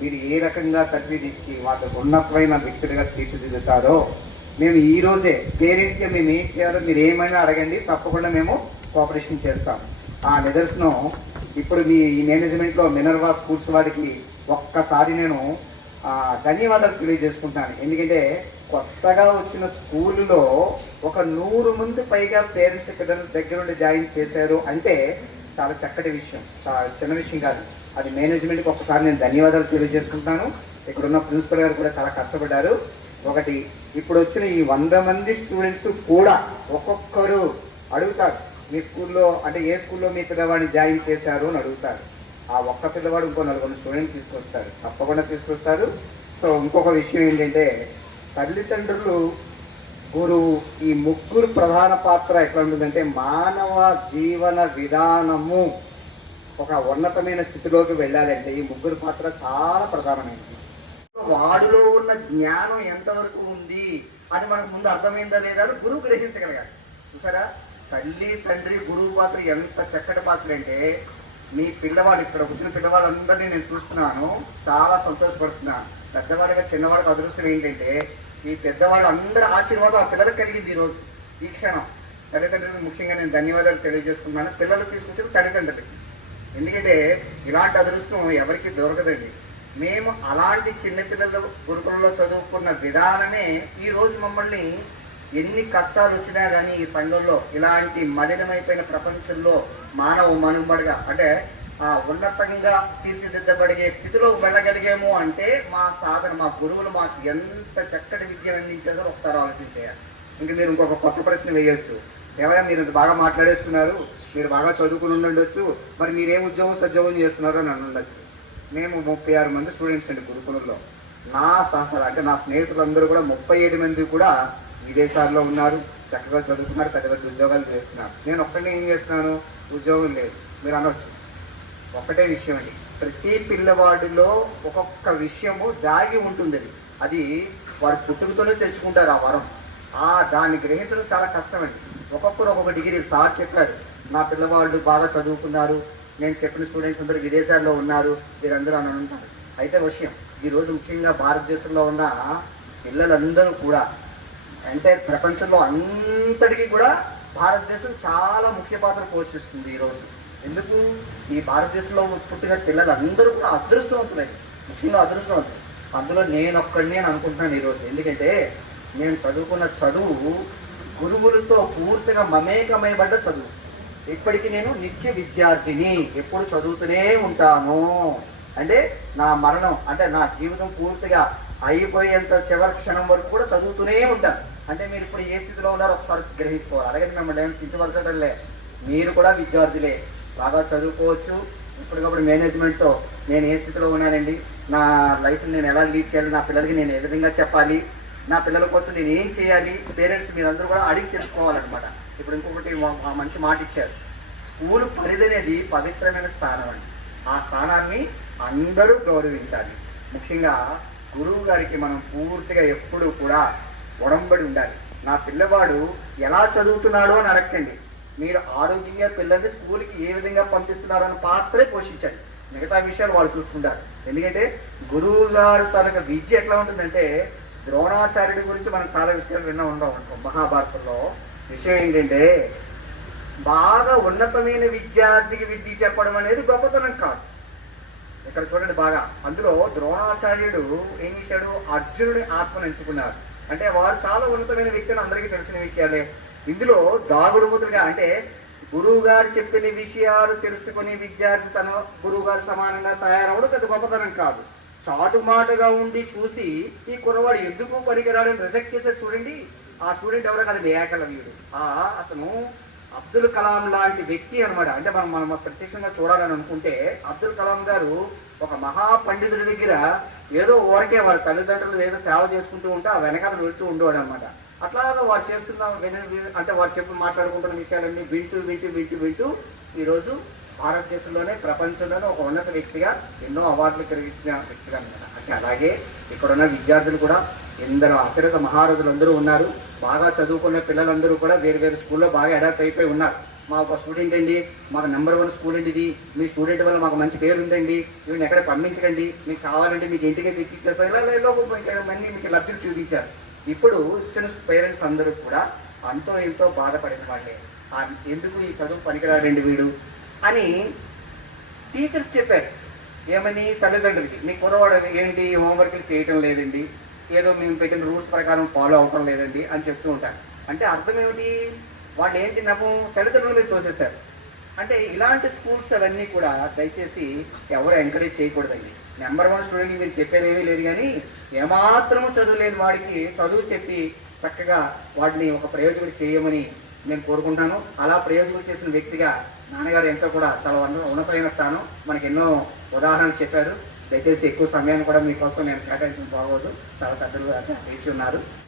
మీరు ఏ రకంగా తర్వీదిచ్చి వాళ్ళకు ఉన్నతమైన వ్యక్తులుగా తీర్చిదిద్దుతారో మేము ఈ రోజే పేరెంట్స్గా మేము ఏం చేయాలో మీరు ఏమైనా అడగండి తప్పకుండా మేము కోఆపరేషన్ చేస్తాం. ఆ నిదర్శనం ఇప్పుడు మీ ఈ మేనేజ్మెంట్లో మినర్వా స్కూల్స్ వారికి ఒక్కసారి నేను ధన్యవాదాలు తెలియజేసుకుంటాను ఎందుకంటే కొత్తగా వచ్చిన స్కూల్లో ఒక నూరు మంది పైగా పేరెంట్స్ పిల్లల దగ్గర నుండి జాయిన్ చేశారు అంటే చాలా చక్కటి విషయం చాలా చిన్న విషయం కాదు. అది మేనేజ్మెంట్కి ఒక్కసారి నేను ధన్యవాదాలు తెలియజేసుకుంటాను. ఇక్కడున్న ప్రిన్సిపల్ గారు కూడా చాలా కష్టపడ్డారు. ఒకటి ఇప్పుడు వచ్చిన ఈ వంద మంది స్టూడెంట్స్ కూడా ఒక్కొక్కరు అడుగుతారు మీ స్కూల్లో అంటే ఏ స్కూల్లో మీ పిల్లవాడిని జాయిన్ చేశారు? అని అడుగుతారు. ఆ ఒక్క పిల్లవాడు ఇంకో నలుగురు స్టూడెంట్ తీసుకొస్తారు. తప్పకుండా తీసుకొస్తారు. సో ఇంకొక విషయం ఏంటంటే తల్లిదండ్రులు గురువు ఈ ముగ్గురు ప్రధాన పాత్ర ఎట్లా ఉంటుందంటే మానవ జీవన విధానము. ఒక ఉన్నతమైన స్థితిలోకి వెళ్ళాలంటే ఈ ముగ్గురు పాత్ర చాలా ప్రధానమైనది వాడిలో ఉన్న జ్ఞానం ఎంతవరకు ఉంది అని మనకు ముందు అర్థమైందా లేదా అని గురువు గ్రహించగలగాలి. చూసారా? తల్లి తండ్రి గురువు పాత్ర ఎంత చక్కటి పాత్ర అంటే మీ పిల్లవాడు ఇక్కడ వచ్చిన పిల్లవాళ్ళందరినీ నేను చూస్తున్నాను చాలా సంతోషపడుతున్నాను. పెద్దవాడిగా చిన్నవాడికి అదృష్టం ఏంటంటే ఈ పెద్దవాళ్ళు అందరి ఆశీర్వాదం ఆ పిల్లలకు కలిగింది ఈరోజు. ఈ క్షణం. తల్లిదండ్రులకు ముఖ్యంగా నేను ధన్యవాదాలు తెలియజేసుకున్నాను పిల్లలు తీసుకొచ్చిన తల్లిదండ్రులకి. ఎందుకంటే ఇలాంటి అదృష్టం ఎవరికి దొరకదండి. మేము అలాంటి చిన్నపిల్లల గురుకులంలో చదువుకున్న విధానమే ఈ రోజు మమ్మల్ని ఎన్ని కష్టాలు వచ్చినా కానీ ఈ సంఘంలో ఇలాంటి మలినమైపోయిన ప్రపంచంలో మానవ మనుగడగా అంటే ఆ ఉన్నతంగా తీర్చిదిద్దబడిగే స్థితిలో వెళ్ళగలిగాము అంటే మా సాధన మా గురువులు మాకు ఎంత చక్కటి విద్యను అందించారో ఒకసారి ఆలోచించేయాలి. ఇంక మీరు ఇంకొక కొత్త ప్రశ్న వేయొచ్చు. ఏమైనా మీరు బాగా మాట్లాడేస్తున్నారు మీరు బాగా చదువుకుని ఉండొచ్చు మరి మీరేం ఉద్యోగం సద్యోగం చేస్తున్నారో అని ఉండొచ్చు మేము ముప్పై ఆరు మంది స్టూడెంట్స్ అండి గురుకులంలో. నా సహసాలు అంటే నా స్నేహితులందరూ కూడా ముప్పై ఏడు మంది కూడా విదేశాల్లో ఉన్నారు చక్కగా చదువుకున్నారు పెద్ద పెద్ద ఉద్యోగాలు చేస్తున్నారు. నేను ఒక్కడిని ఏం చేస్తున్నాను? ఉద్యోగం లేదు. మీరు అనొచ్చు. ఒకటే విషయం అండి. ప్రతి పిల్లవాడిలో ఒక్కొక్క విషయము దాగి ఉంటుంది అది. అది వారు పుట్టుకతోనే తెచ్చుకుంటారు ఆ వరం. ఆ దాన్ని గ్రహించడం చాలా కష్టం అండి. ఒక్కొక్కరు ఒక్కొక్క డిగ్రీ సార్ చెప్పారు నా పిల్లవాళ్ళు బాగా చదువుకున్నారు నేను చెప్పిన స్టూడెంట్స్ అందరూ విదేశాల్లో ఉన్నారు వీరందరూ అని ఉంటారు. అయితే విషయం ఈరోజు ముఖ్యంగా భారతదేశంలో ఉన్న పిల్లలందరూ కూడా అంటే ప్రపంచంలో అంతటికీ కూడా భారతదేశం చాలా ముఖ్య పాత్ర పోషిస్తుంది ఈరోజు ఎందుకు? ఈ భారతదేశంలో పుట్టిన పిల్లలందరూ కూడా అదృష్టవంతులే ముఖ్యంగా అదృష్టవంతులు. అందులో నేను ఒక్కడిని అని అనుకుంటున్నాను ఈరోజు ఎందుకంటే నేను చదువుకున్న చదువు గురువులతో పూర్తిగా మమేకమైబడ్డ చదువు. ఇప్పటికీ నేను నిత్య విద్యార్థిని. ఎప్పుడు చదువుతూనే ఉంటాను. అంటే నా మరణం అంటే నా జీవితం పూర్తిగా అయిపోయేంత చివరి క్షణం వరకు కూడా చదువుతూనే ఉంటాను. అంటే మీరు ఇప్పుడు ఏ స్థితిలో ఉన్నారో ఒకసారి గ్రహించుకోవాలి. అలాగే మిమ్మల్ని ఏమి కించవలసటంలే మీరు కూడా విద్యార్థులే. బాగా చదువుకోవచ్చు. ఇప్పటికప్పుడు మేనేజ్మెంట్తో నేను ఏ స్థితిలో ఉన్నానండి? నా లైఫ్ని నేను ఎలా లీడ్ చేయాలి? నా పిల్లలకి నేను ఏ విధంగా చెప్పాలి? నా పిల్లల కోసం నేను ఏం చేయాలి? పేరెంట్స్ మీరందరూ కూడా అడిగి తెలుసుకోవాలన్నమాట. ఇప్పుడు ఇంకొకటి మా- మా మంచి మాట ఇచ్చారు. స్కూల్ పరిధి అనేది పవిత్రమైన స్థానం అండి. ఆ స్థానాన్ని అందరూ గౌరవించాలి. ముఖ్యంగా గురువు గారికి మనం పూర్తిగా ఎప్పుడూ కూడా ఉడంబడి ఉండాలి. నా పిల్లవాడు ఎలా చదువుతున్నాడో అని అడగండి. మీరు ఆరోగ్యంగా పిల్లల్ని స్కూల్కి ఏ విధంగా పంపిస్తున్నారు అని పాత్రే పోషించండి మిగతా విషయాలు వాళ్ళు చూసుకుంటారు. ఎందుకంటే గురువు గారు తనకు విద్య ఎట్లా ఉంటుందంటే ద్రోణాచార్యుడి గురించి మనం చాలా విషయాలు విన్నా ఉండం అనుకో మహాభారతంలో. విషయం ఏంటంటే బాగా ఉన్నతమైన విద్యార్థికి విద్య చెప్పడం అనేది గొప్పతనం కాదు. ఇక్కడ చూడండి బాగా. అందులో ద్రోణాచార్యుడు ఏం చేశాడు? అర్జునుడి ఆత్మను ఎంచుకున్నారు. అంటే వారు చాలా ఉన్నతమైన వ్యక్తులు అందరికీ తెలిసిన విషయాలే. ఇందులో దాగుడు అంటే గురువు గారు చెప్పిన విషయాలు తెలుసుకునే విద్యార్థి తన గురువు గారు సమానంగా తయారవడం పెద్ద గొప్పతనం కాదు. చాటుమాటుగా ఉండి చూసి ఈ కుర్రవాడు ఎందుకు పనికిరాడని రిజెక్ట్ చేసేది చూడండి. ఆ స్టూడెంట్ ఎవరో దేకల వీడు. ఆ అతను అబ్దుల్ కలాం లాంటి వ్యక్తి అనమాట అంటే మనం మనం ప్రత్యక్షంగా చూడాలని అనుకుంటే అబ్దుల్ కలాం గారు ఒక మహా పండితుడి దగ్గర ఏదో ఊరకే వారి తల్లిదండ్రులు ఏదో సేవ చేసుకుంటూ ఉంటే ఆ వెనకాల వెళ్తూ ఉండేవాడు అనమాట అట్లాగే వారు చేస్తున్న అంటే వారు చెప్పి మాట్లాడుకుంటున్న విషయాలన్నీ వింటూ వింటూ వింటూ వింటూ ఈరోజు భారతదేశంలోనే ప్రపంచంలోనే ఒక ఉన్నత వ్యక్తిగా ఎన్నో అవార్డులు కలిగించిన వ్యక్తిగా అంటే అలాగే ఇక్కడున్న విద్యార్థులు కూడా ఎందరో అతిరథ మహారథులు అందరూ ఉన్నారు. బాగా చదువుకునే పిల్లలందరూ కూడా వేరు వేరు స్కూల్లో బాగా అడాప్ట్ అయిపోయి ఉన్నారు. మా ఒక స్టూడెంట్ అండి మాకు నెంబర్ వన్ స్టూడెంట్ ఇది మీ స్టూడెంట్ వల్ల మాకు మంచి పేరు ఉందండి. ఈవెన్ ఎక్కడ పంపించకండి. మీకు కావాలంటే మీకు ఇంటికే తెచ్చి ఇచ్చేస్తాం ఇలా ఇలా మళ్ళీ మీకు లబ్ధులు చూపించారు. ఇప్పుడు ఇచ్చిన పేరెంట్స్ అందరూ కూడా అంతో ఎంతో బాధపడిన వాళ్ళే. ఎందుకు ఈ చదువు పనికిరాడండి వీడు? అని టీచర్స్ చెప్పారు. ఏమని? తల్లిదండ్రులకి. మీ కుర్రవాడు ఏంటి? హోంవర్క్ చేయటం లేదండి. ఏదో మేము పెట్టిన రూల్స్ ప్రకారం ఫాలో అవటం లేదండి అని చెప్తూ ఉంటారు. అంటే అర్థం ఏమిటి? వాళ్ళు ఏంటి నాకు తల్లిదండ్రుల మీద తోసేశారు. అంటే ఇలాంటి స్కూల్స్ అవన్నీ కూడా దయచేసి ఎవరు ఎంకరేజ్ చేయకూడదండి. నెంబర్ వన్ స్టూడెంట్ మీరు చెప్పేదేమీ లేదు కానీ ఏమాత్రము చదువు లేని వాడికి చదువు చెప్పి చక్కగా వాటిని ఒక ప్రయోజనం చేయమని నేను కోరుకుంటాను అలా ప్రయోజకుడు చేసిన వ్యక్తిగా నాన్నగారు ఎంతో కూడా చాలా ఉన్న- ఉన్నతమైన స్థానం. మనకి ఎన్నో ఉదాహరణలు చెప్పారు. దయచేసి ఎక్కువ సమయాన్ని కూడా మీకోసం నేను కేటాయించడం బాగోదు. చాలా పెద్దలు వేసి ఉన్నారు.